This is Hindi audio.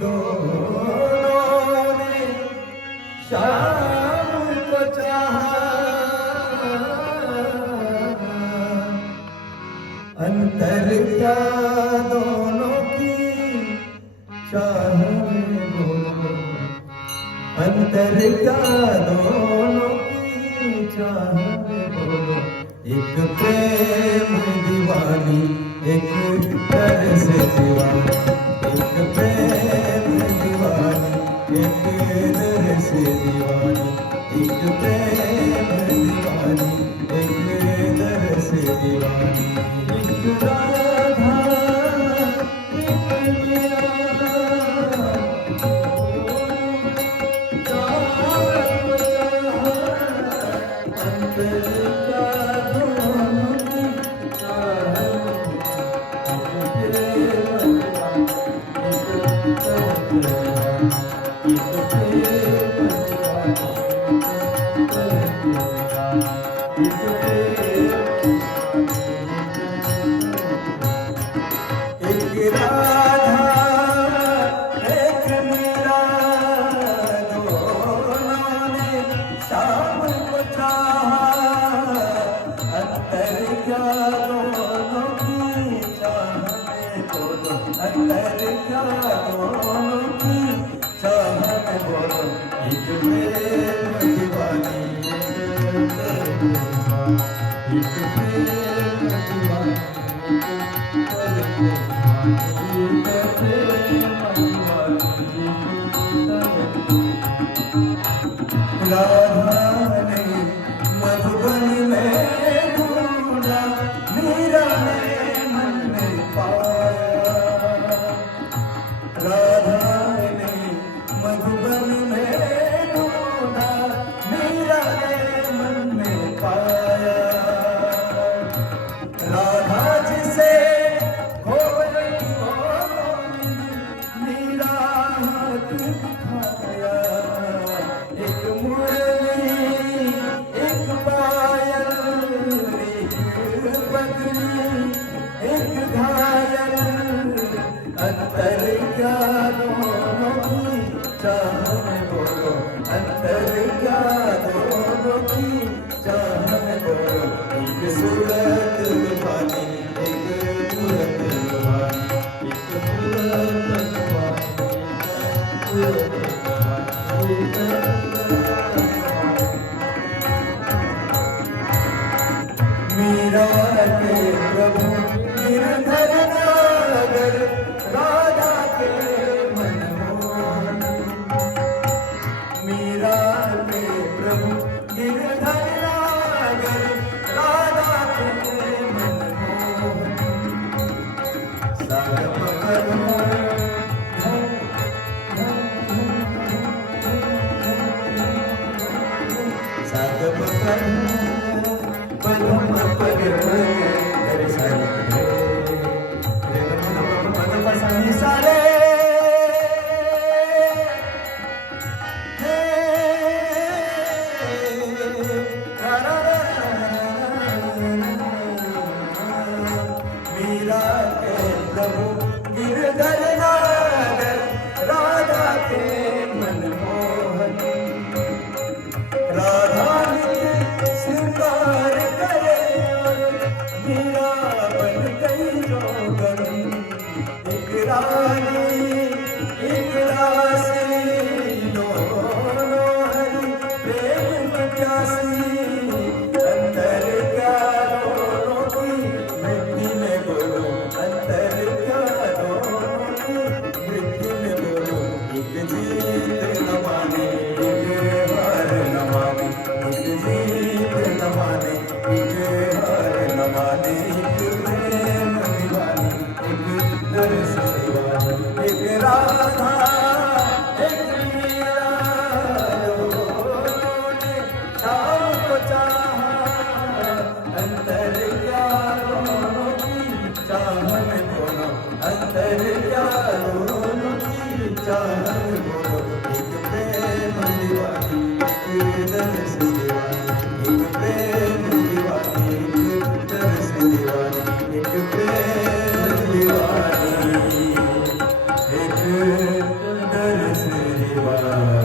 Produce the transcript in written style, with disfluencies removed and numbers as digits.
दोनों ने शाम को चाहा, अंतर क्या दोनों की चाह में बोलो, अंतर क्या दोनों की चाह में बोलो। एक प्रेम दीवानी, एक तरस दीवानी, एक प्रेम दीवानी, एक तरस दीवानी, एक प्रेम दीवानी, एक तरस दीवानी। एक राधा एक मीरा, अंतर क्या दोनों की चाह में, एक राधा एक मीरा, दोनों ने शाम को चाहा, अंतर क्या दोनों की चाह में बोलो, अंतर क्या दोनों की चाह में बोलो। एक प्रेम दीवानी, एक प्रेम दीवानी, राधा ने मधुबनी में ढूंढा, मीरा ने मन में पाया। राधा ने मधुबनी में ढूंढा, मीरा ने मन में पाया। राधा जिसे खोई मीरा हाथ दिखाया, एक मुरली एक पायल, एक बदली एक घायल, अंतर क्या दोनों की चाह में बोलो, अंतर क्या दोनों की चाह में बोलो। एक सूरत दीवानी, एक मूरत दीवानी, एक मूरत दीवानी, मीरा के प्रभु गिरधर नागर, राधा के मनमोहन। मीरा के प्रभु गिरधर नागर, राधा के मनमोहन। सागर करो सागर मीरा के प्रभु गिरधर नागर, राधा के मनमोहन। राधा श्रृंगार करे मीरा बन गई जोगन, एक रानी एक रासी, दोनों हरि प्रेम प्यासी। अंतर क्या दोनों की मृत्यु में बोलो, अंतर क्या दोनों की मृत्यु में बोलो। एक जीत न माने, एक हार न माने, एक जीत न माने, एक हार न माने। एक प्रेम दीवानी, एक तरस दीवानी, एक राधा एक मीरा, दोनों ने शाम को चाहा, अंतर क्या दोनों की चाह में बोलो, अंतर क्या दोनों की चाह में बोलो। एक प्रेम दीवानी, एक तरस दीवानी, एक प्रेम दीवानी, एक तरस दीवानी, एक प्रेम दीवानी, एक महाराज